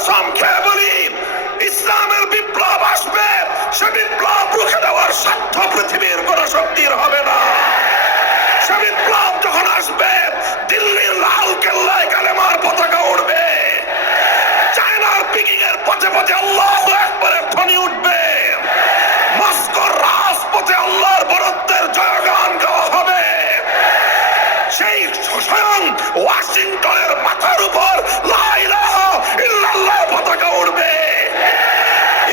কসম খেয়ে বলি, ইসলামের বিপ্লব আসবে, সে বিপ্লব রুখে দেওয়ার সাধ্য পৃথিবীর কোন শক্তির হবে না। সে বিপ্লব যখন আসবে, দিল্লির লাল কেল্লায় কালেমার পতাকা উড়বে, চায়নার পিকিং এর পথে পথে আল্লাহু আকবারের ধ্বনি উঠবে, মস্কোর রাজপথে আল্লাহর বরত্বের জয়গান গাওয়া হবে, সেই স্বয়ং ওয়াশিংটনের মাথার উপর লা ইলাহা ইল্লাল্লাহ পতাকা উড়বে,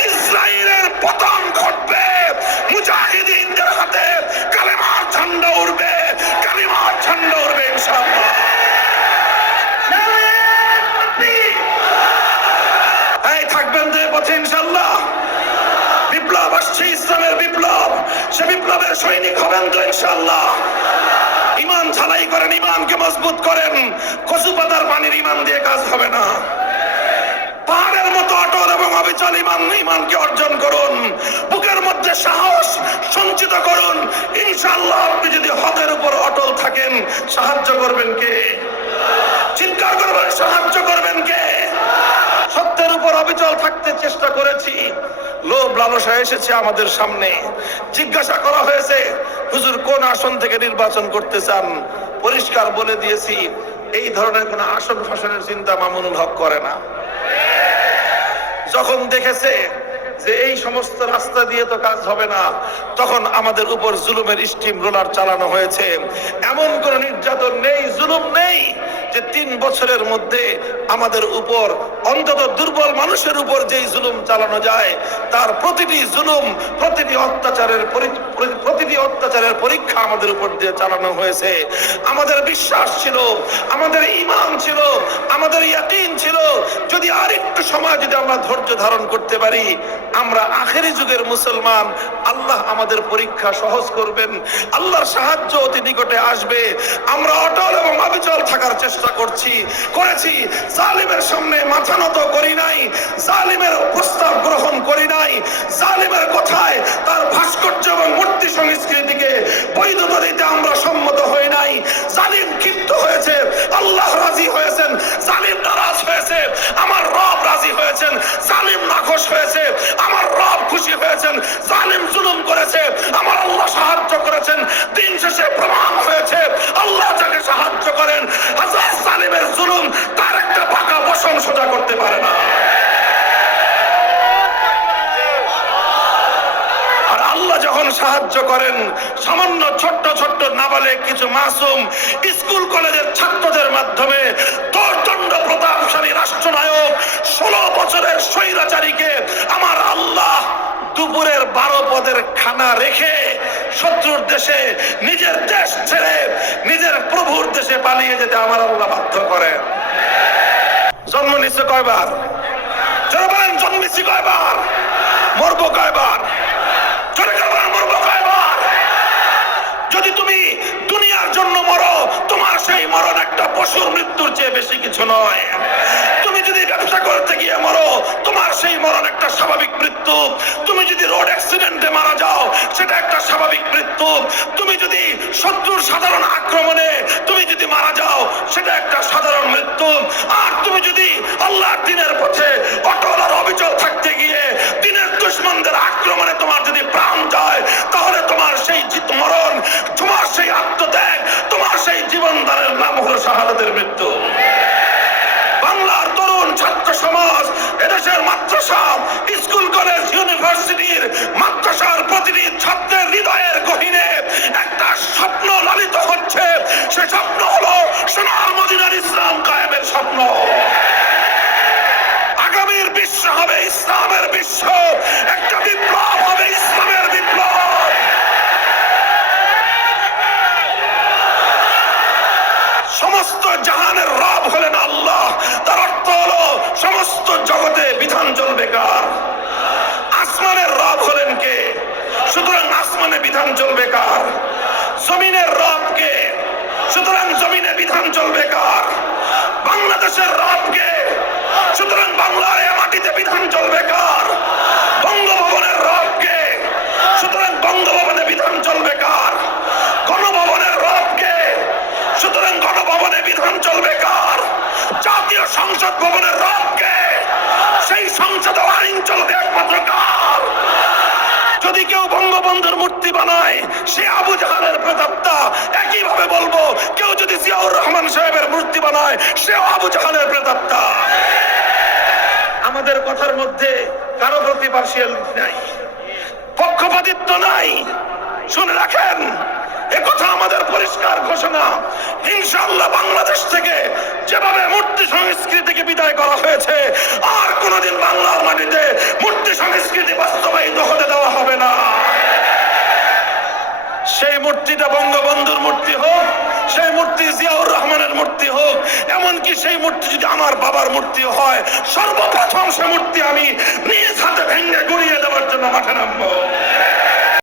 ইসরায়েলের পতন ঘটবে, মুজাহিদিনদের হাতে কালেমার ঝান্ডা উড়বে, কালিমার ঝান্ডা উড়বে ইনশাআল্লাহ। এই থাকবেন যে পথে ইনশাআল্লাহ। বিপ্লব আসছে, ইসলামের বিপ্লব, সে বিপ্লবের সৈনিক হবেন তো ইনশাআল্লাহ। ইমান ঝালাই করেন, ইমানকে মজবুত করেন, কচু পাতার পানির ইমান দিয়ে কাজ হবে না। পাহাড়ের মতো অটল এবং অবিচল ইমানকে অর্জন করুন, বুকের মধ্যে সাহস সঞ্চিত করুন। ইনশাআল্লাহ আপনি যদি হকের উপর অটল থাকেন, সাহায্য করবেন কে? চিৎকার করবেন, সাহায্য করবেন কে? সত্যের উপর অবিচল থাকতে চেষ্টা করেছি, লোভ লালসা এসেছে আমাদের সামনে। জিজ্ঞাসা করা হয়েছে, হুজুর কোন আসন থেকে নির্বাচন করতে চান? পরিষ্কার বলে দিয়েছি, এই ধরনের কোন আসন ফাসনের চিন্তা মামুনুল হক করে না। যখন দেখেছে যে এই সমস্ত রাস্তা দিয়ে তো কাজ হবে না, তখন আমাদের উপর জুলুমের স্টিম রোলার চালানো হয়েছে। এমন কোন নির্যাতন নেই, জুলুম নেই যে 3 বছরের মধ্যে আমাদের উপর, অন্তত দুর্বল মানুষের উপর যেই জুলুম চালানো যায়, তার প্রতিটি জুলুম, প্রতিটি অত্যাচারের পরীক্ষা আমাদের উপর দিয়ে চালানো হয়েছে। আমাদের বিশ্বাস ছিল, আমাদের ঈমান ছিল, আমাদের ইয়াকিন ছিল, যদি আর একটু সময় যদি আমরা ধৈর্য ধারণ করতে পারি, আমরা আখেরি যুগের মুসলমান, আল্লাহ আমাদের পরীক্ষা সহজ করবেন, আল্লাহর সাহায্য অতি নিকটে আসবে। আমরা অটল এবং অবিচল থাকার চেষ্টা করেছি। জালিমের সামনে মাথা নত করি নাই, জালিমের প্রস্তাব গ্রহণ করি নাই, জালিমের কথায় তার ভাস্কর্য এবং মূর্তি সংস্কৃতিকে বৈধতা দিতে আমরা সম্মত হই নাই। জালিম ক্ষিপ্ত হয়েছে, আল্লাহ রাজি হয়েছেন, জালিম নারাজ হয়েছে, আমার রব রাজি হয়েছেন, জালিম নাখোশ হয়েছে, আমার রব খুশি হয়েছেন, জালিম জুলুম করেছে, আমার আল্লাহ সাহায্য করেছেন। দিন শেষে প্রমাণ হয়েছে, আল্লাহ যাকে সাহায্য করেন, হাজার জালিমের জুলুম তার একটা পাকা বসন সোজা করতে পারে না। আর আল্লাহ যখন সাহায্য করেন, সামান্য ছোট্ট ছোট্ট নাবালেগ কিছু মাসুম স্কুল কলেজের ছাত্রদের মাধ্যমে দোর্দণ্ড প্রতাপশালী রাষ্ট্রনায়ক 16 বছরের স্বৈরাচারীকে আমার আল্লাহ দুপুরের 12 পদের খানা রেখে শত্রুর দেশে, নিজের দেশ ছেড়ে নিজের প্রভুর দেশে পালিয়ে যেতে আমার আল্লাহ বাধ্য করেন। জন্ম নিচ্ছে কয়বার? জোরে বলেন, জন্মেছি কয়বার? মরবো কয়বার? জোরে বলেন, মরবো কয়বার? যদি তুমি দুনিয়ার জন্য মরো, তোমার সেই মরণ একটা পশুর মৃত্যুর চেয়ে বেশি কিছু নয়। তুমি যদি ব্যবসা করতে গিয়ে মরো, তোমার সেই মরণ একটা স্বাভাবিক মৃত্যু। তুমি যদি রোড অ্যাক্সিডেন্টে মারা যাও, সেটা একটা স্বাভাবিক মৃত্যু। তুমি যদি শত্রুর সাধারণ আক্রমণে তুমি যদি মারা যাও, সেটা একটা সাধারণ মৃত্যু। আর তুমি যদি আল্লাহর দ্বীনের পথে অটল আর অবিচল থাকতে গিয়ে দ্বীনের দুশমনদের আক্রমণে তোমার যদি প্রাণ যায়, তাহলে তোমার সেই মরণ, তোমার সেই আত্মত্যাগ, তোমার সেই জীবনদানের নাম হলো শাহাদাতের মৃত্যু। বাংলার তরুণ ছাত্র সমাজ, এদেশের মাদ্রাসা, স্কুল কলেজ, ইউনিভার্সিটির মাদ্রাসার প্রতিটি ছাত্রের হৃদয়ের গহীনে একটা স্বপ্ন লালিত হচ্ছে। সে স্বপ্ন হলো সোনার মদিনার ইসলাম কায়েমের স্বপ্ন। আগামীর বিশ্ব হবে ইসলামের বিশ্ব, একটা বিপ্লব হবে ইসলামের বিপ্লব। সমস্ত জাহানের রব হলেন আল্লাহ। তার অর্থ হলো সমস্ত জগতে বিধান চলবে কার? আসমানের রব হলেন কে? সুতরাং আসমানে বিধান চলবে কার? জমিনের রব কে? সুতরাং জমিনে বিধান চলবে কার? বাংলাদেশের রব কে? সুতরাং বাংলার এ মাটিতে বিধান চলবে কার? বঙ্গভবনের রব কে? সুতরাং বঙ্গভবনে বিধান চলবে কার? গণভবনের রব কে? সুতরাং গণভবনে বিধান চলবে কার? জাতীয় সংসদ ভবনের রব কে? সংসদে আইন চলবে একমাত্র কার? যদি কেউ বঙ্গবন্ধুর মূর্তি বানায় সে আবু জাহালের প্রেতাত্মা। একইভাবে বলবো কেউ যদি জিয়াউর রহমান সাহেবের মূর্তি বানায় সেও আবু জাহালের প্রেতাত্মা। আমাদের কথার মধ্যে কারো প্রতি পার্সিয়ালিটি নাই, পক্ষপাতিত্ব নাই। শুনে রাখেন, একথা আমাদের পরিষ্কার ঘোষণা। ইনশাআল্লাহ বাংলাদেশ থেকে যেভাবে মূর্তি সংস্কৃতিকে বিদায় করা হয়েছে, আর কোনোদিন বাংলার মাটিতে মূর্তি সংস্কৃতি বাস্তবায়িত হতে দেওয়া হবে না। সেই মূর্তিটা বঙ্গবন্ধুর মূর্তি হোক, সেই মূর্তি জিয়াউর রহমানের মূর্তি হোক, এমনকি সেই মূর্তি যদি আমার বাবার মূর্তি হয়, সর্বপ্রথম সে মূর্তি আমি নিজ হাতে ভেঙে গুড়িয়ে দেওয়ার জন্য মাঠে নামবো।